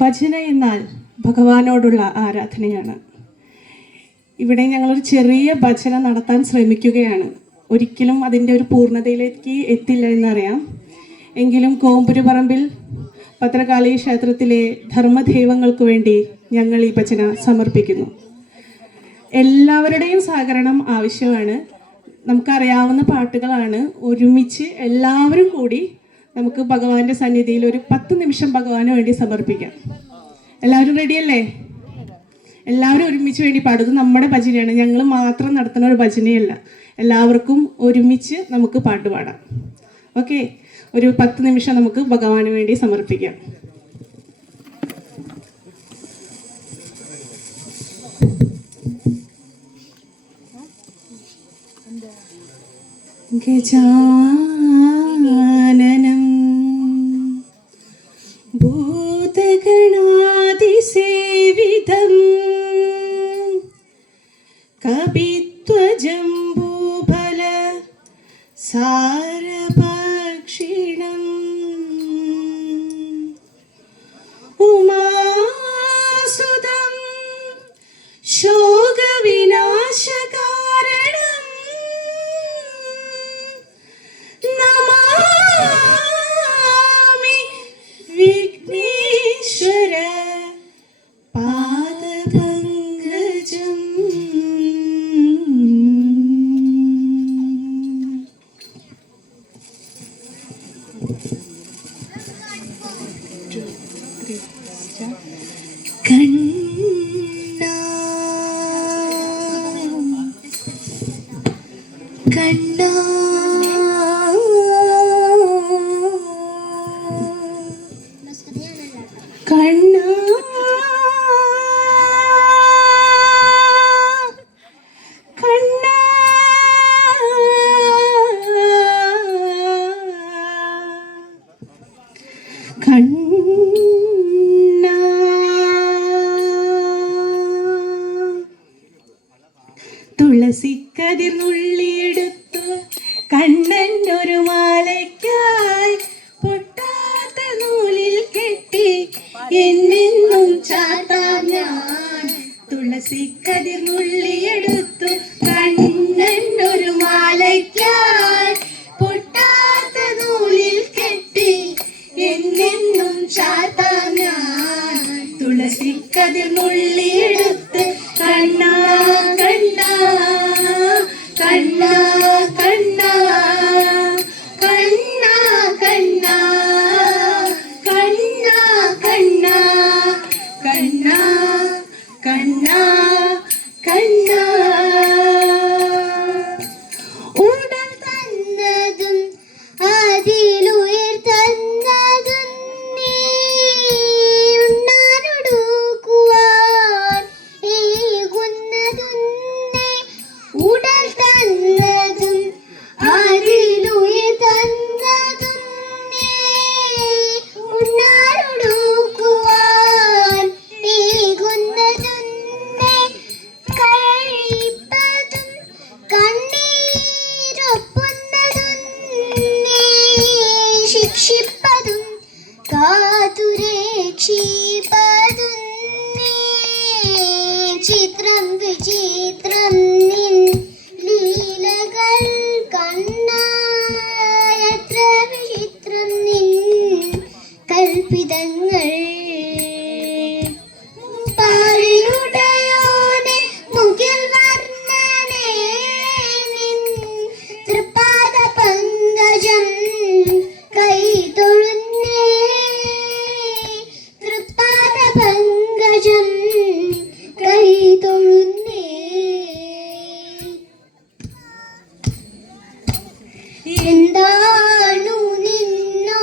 ഭജന എന്നാൽ ഭഗവാനോടുള്ള ആരാധനയാണ്. ഇവിടെ ഞങ്ങളൊരു ചെറിയ ഭജന നടത്താൻ ശ്രമിക്കുകയാണ്. ഒരിക്കലും അതിൻ്റെ ഒരു പൂർണ്ണതയിലേക്ക് എത്തില്ല എന്നറിയാം. എങ്കിലും കോമ്പുരുപറമ്പിൽ ഭദ്രകാളി ക്ഷേത്രത്തിലെ ധർമ്മദൈവങ്ങൾക്ക് വേണ്ടി ഞങ്ങൾ ഈ ഭജന സമർപ്പിക്കുന്നു. എല്ലാവരുടെയും സഹകരണം ആവശ്യമാണ്. നമുക്കറിയാവുന്ന പാട്ടുകളാണ്. ഒരുമിച്ച് എല്ലാവരും കൂടി നമുക്ക് ഭഗവാന്റെ സന്നിധിയിൽ ഒരു 10 നിമിഷം ഭഗവാന് വേണ്ടി സമർപ്പിക്കാം. എല്ലാവരും റെഡിയല്ലേ? എല്ലാവരും ഒരുമിച്ച് വേണ്ടി പാടുന്നത് നമ്മുടെ ഭജനയാണ്. ഞങ്ങൾ മാത്രം നടത്തുന്ന ഒരു ഭജനയല്ല. എല്ലാവർക്കും ഒരുമിച്ച് നമുക്ക് പാട്ട് പാടാം. ഓക്കെ, ഒരു 10 നിമിഷം നമുക്ക് ഭഗവാന് വേണ്ടി സമർപ്പിക്കാം. ഗജാനനം ഭൂതഗണാതിസേവിതം കപിത്വജംബൂഫല സാരഭക്ഷിണം ഉമാസുതം ശോകവിനാശകാരണം നമാമി വിഘ്നേശ്വര പാദപങ്കജം. കണ്ണ കണ്ണ കണ്ണ കണ്ണ തുളസിക്കതിർ നുള്ളിയെടുത്തു കണ്ണനൊരു മാലയ്ക്കായി പൊട്ടാത്ത നൂലിൽ കെട്ടി എന്നെന്നും ചാത്താം ഞാൻ. തുളസിക്കതിർ നുള്ളിയെടുത്തു കണ്ണനൊരു മാലയ്ക്കായി പൊട്ടാത്ത നൂലിൽ കെട്ടി എന്നെന്നും ചാത്താം ഞാൻ. തുളസിക്കതിർ നുള്ളിയെടുത്ത് കണ്ണ കണ്ണ കണ്ണ കണ്ണ കണ്ണ കണ്ണ കണ്ണ കണ്ണ കണ്ണ കണ്ണ കണ്ണ ഉടൽ തന്നതും അതിലുയർ തന്നതും നീ ഉണ്ണാനൊടുക്കുവാൻ ഏകുന്നതും നീ. ഉടൽ തന്നതും അതിലുയർ തന്നതും നീ ഉണ്ണാനൊടുക്കുവാൻ ഏകുന്നതും നീ. കഴിപ്പതും കണ്ണീരൊപ്പുന്നതും നീ. ശിക്ഷിപ്പതും കാതുരക്ഷിപ്പതും നീ. ചിത്രം വിചിത്രം നിൻ ലീലകൾ കണ്ണാ. എത്ര വിചിത്രം നിൻ കൽപ്പിതങ്ങൾ. പാലിയുടയോനെ മുകിൽ വർണ്ണനെ നിൻ തൃപ്പാദ പങ്കജം കൈ തൊഴുന്നേ. തൃപ്പാദ പങ്കജം കൈ തൊഴുന്നേ. എന്താണു നിന്നോടിടകേണ്ടു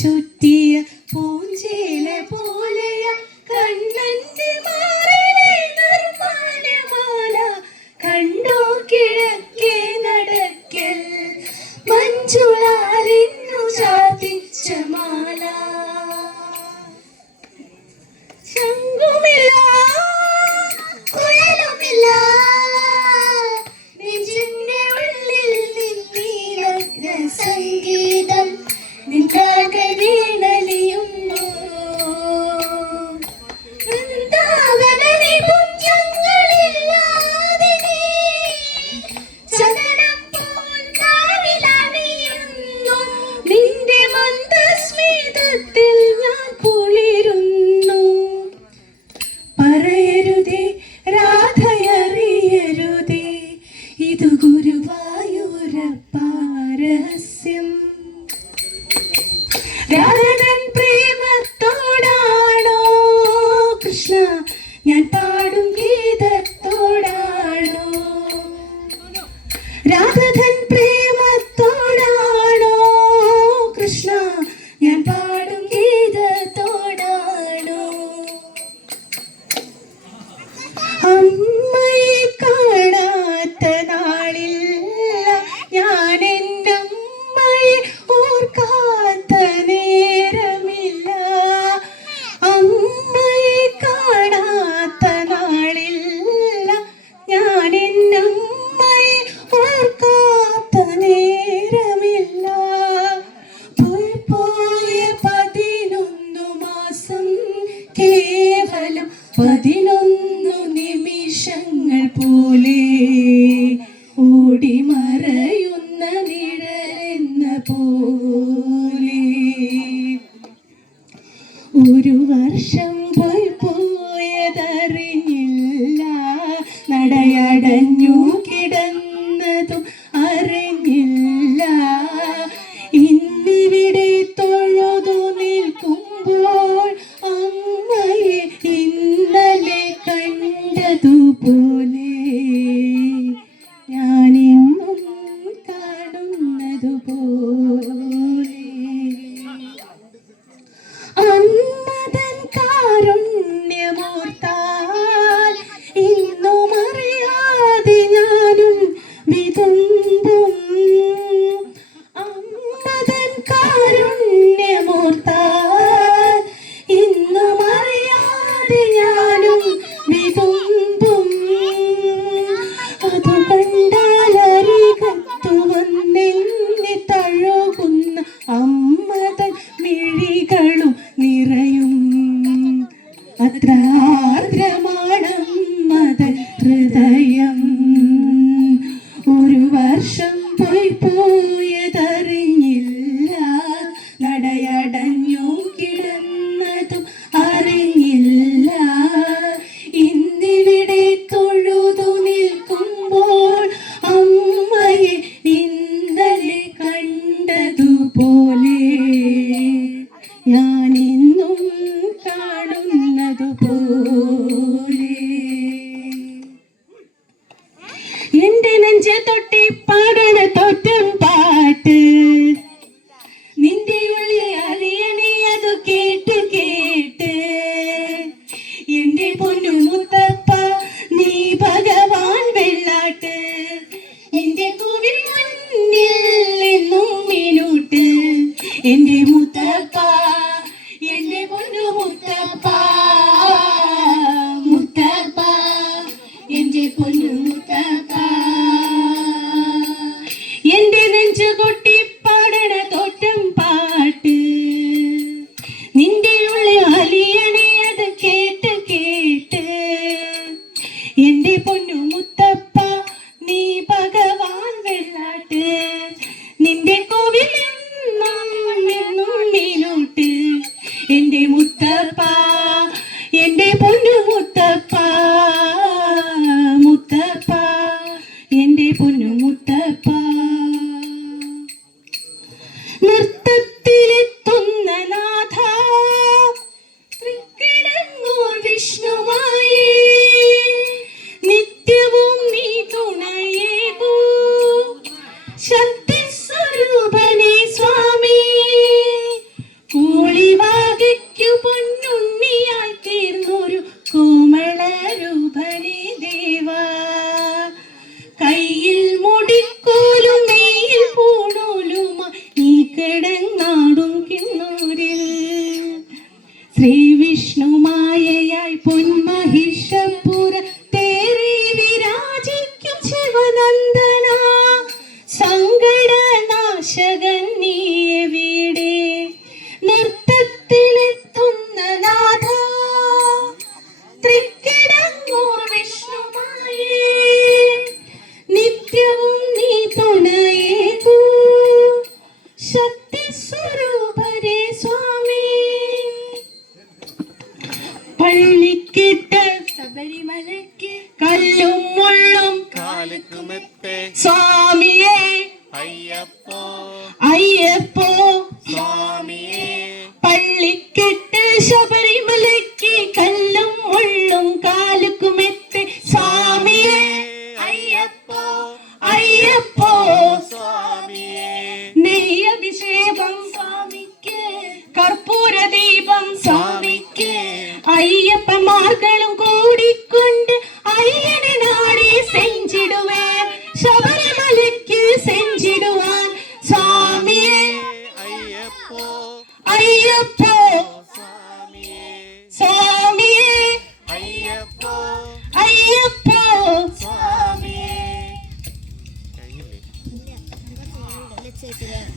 ചുറ്റിയ പൂഞ്ചേല പോലെയ കണ്ണന്റെ മാറിലെ നിർമ്മാല്യമാല കണ്ടോ കിഴക്കേ നടക്കൽ മഞ്ജുളാലിന്നു ചാർത്തിച്ച മാല. ശംഖുമില്ല കുഴലുമില്ല നെഞ്ചിന്റെ ഉള്ളിൽ നിന്നീലഗ്ന സംഗീതം നിൻകാൽകൾ വീണലിയുന്നു. വൃന്ദാവനനി പുഞ്ചങ്ങളില്ലാതെ നീ ചന്ദനം പൂങ്കാവിലണിയുന്നു. നിന്റെ മന്ദസ്മിതത്തിൽ ഞാൻ കുളിരുന്നു. പറയരുതേ രാധയറിയരുതേ ഇത് ഗുരുവായൂരപ്പ രഹസ്യം. രാധൻ പ്രേമത്തോടാണോ കൃഷ്ണ ഞാൻ പാടും ഗീതത്തോടാണോ? രാധൻ പ്രേമത്തോടാണോ കൃഷ്ണ ഞാൻ പാടും ഗീതത്തോടാണോ? അമ്മയെ കാണാത്ത നാളില്ല ഞാൻ എൻ്റെ അമ്മയെ ഓർക്കാത്ത നേരമില്ല. അമ്മയെ കാണാത്ത നാളില്ല ഞാൻ എൻ്റെ അമ്മയെ ഓർക്കാത്ത നേരമില്ല. പോയ 11 മാസം കേവലം 11 നിമിഷങ്ങൾ പോലെ ഓടി മറയുന്ന നിഴലെന്ന പോലെ. ഒരു വർഷം പോയതറിഞ്ഞില്ല നടയടഞ്ഞു കിടന്നതും അറിഞ്ഞില്ല. ഇന്നിവിടെ തൊഴുതു നിൽക്കുമ്പോൾ അമ്മയെ ഇന്നലെ കണ്ടതുപോലെ ഞാനിന്നും കാണുന്നതുപോലെ. അമ്മതൻ കാരുണ്യമോർത്താൽ ഇന്നും അറിയാതെ ഞാനും വിതുമ്പും. അമ്മതൻ കാരുണ്യമോർത്താൽ ഇന്നും അറിയാതെ ഞാനും വിതുമ്പും. അതു കണ്ടാലരികത്തു വന്നെന്നെ തഴുകുന്ന അമ്മതൻ മിഴികളും നിറയും. അത്ര ആർദ്രമാണമ്മതൻ ഹൃദയം. ഒരു വർഷം പോയതറിഞ്ഞില്ല നടയടഞ്ഞു കിടന്നതും അറിഞ്ഞില്ല. ഇന്നിവിടെ തൊഴുതു നിൽക്കുമ്പോൾ അമ്മയെ ഇന്നലെ കണ്ടതുപോലെ ഞാനിന്നും കാണുന്നതുപോലെ. എന്റെ നെഞ്ചെ തൊട്ടി പാടണ തോറ്റം പാട്ട് നിന്റെ ഉള്ളിൽ അറിയണേ അത് കേട്ട് കേട്ട്. എന്റെ പൊന്നു മുത്തപ്പ നീ ഭഗവാൻ വെള്ളാട്ട്. എന്റെ കോവിൽ മുന്നിൽ എന്നും മിനൂട്ട്. എന്റെ മുത്തപ്പ എന്റെ പൊന്നു മുത്തപ്പ മുത്തപ്പ എന്റെ പൊന്നു മുത്തപ്പ. എന്റെ നെഞ്ചു കൊട്ടി പാടണ തോറ്റം പാട്ട് നിന്റെ ഉള്ളിൽ അലിയണേ അത് കേട്ട് കേട്ട്. എന്റെ പൊന്നു മുത്തപ്പ നീ ഭഗവാൻ വെള്ളാട്ട്. നിന്റെ കോവിൽ എന്നും മിനൂട്ട്.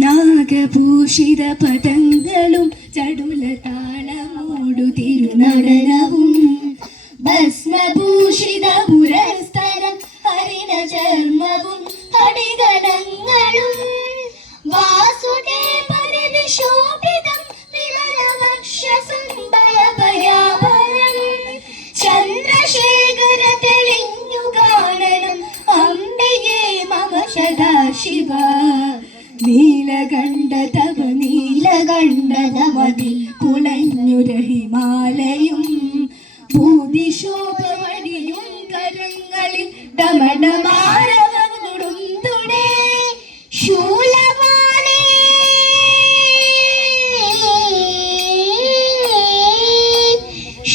നാഗഭൂഷിത പദങ്ങളും ചടുല താളമോടു തിരുനടനവും ഭസ്മഭൂഷിത പുരസ്തരം ഹരിണ ചർമ്മവും ഹടിഗണങ്ങളും വാസുദേവ പരിവിശോഭിതം വിമലവക്ഷസുന്ദരഭയാഭയം ചന്ദ്രശേഖര തെളിഞ്ഞു കാണണം അംബികേ മമ സദാശിവ നീലകണ്ഠ തവ നീലകണ്ഠനമതിൽ പുളഞ്ഞുര ഹിമാലയും ഭൂതിശോഭവടിയും കരങ്ങളിൽ ഡമഡമാരവങ്ങളും തുടേ ശൂലവാണേ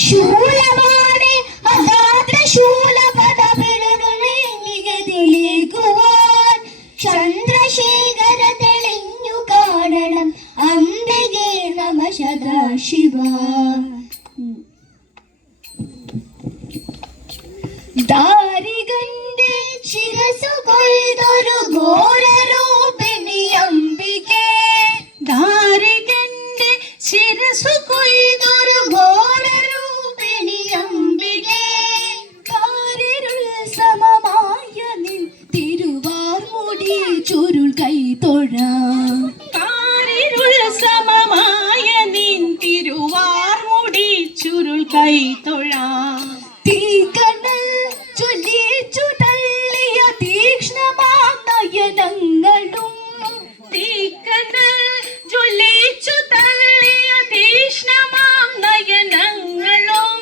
ശൂലവാണേ അഗാത്ര ശൂലപദപിളകളെ നിഗതിലേക്കുവാൻ ചന്ദ്രശേഖര തെളിഞ്ഞു കാണണം അംബികേ നമ സദാശിവ ദാരികന്റെ ശിരസു കൊയ്തൊരു ഘോരരൂപിണി അംബികേ ദാരികന്റെ ശിരസു കൊയ്തൊരു ഘോരരൂപിണി അംബികേ കാരിരുൾ സമമായ നിൻ തിരുവാർമുടി ചുരുൾ കൈതൊഴാം കാരിരുൾ സമമായ നിൻ തിരുവാർമുടി ചുരുൾ കൈതൊഴാം തീക്കണൽ ചൊല്ലിച്ചു തള്ളിയ തീക്ഷ്ണമാം നയനങ്ങളും തീക്കണൽ ചൊല്ലിച്ചു തള്ളിയ തീക്ഷ്ണമാം നയനങ്ങളും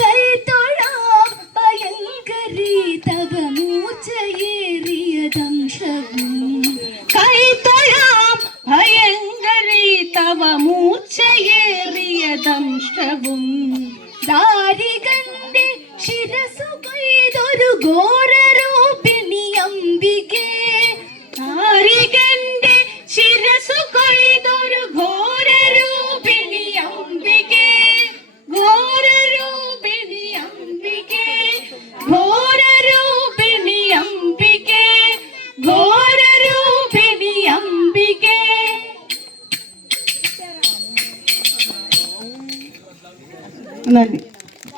കൈതൊഴാം ഭയങ്കരി തവ മൂർച്ചയേറിയ ദംശവും കൈതൊഴാം ഭയങ്കരി തവ മൂർച്ചയേറിയ ദംശവും ദാരികന്റെ ശിരസു കൊയ്തൊരു ഘോരരൂപിണി അംബികേ ദാരികന്റെ ശിരസു കൊയ്തൊരു ഘോരരൂപിണി അംബികേ ഘോരരൂപിണി അംബികേ ഘോരരൂപിണി അംബികേ ഘോരരൂപിണി അംബികേ. നന്ദി.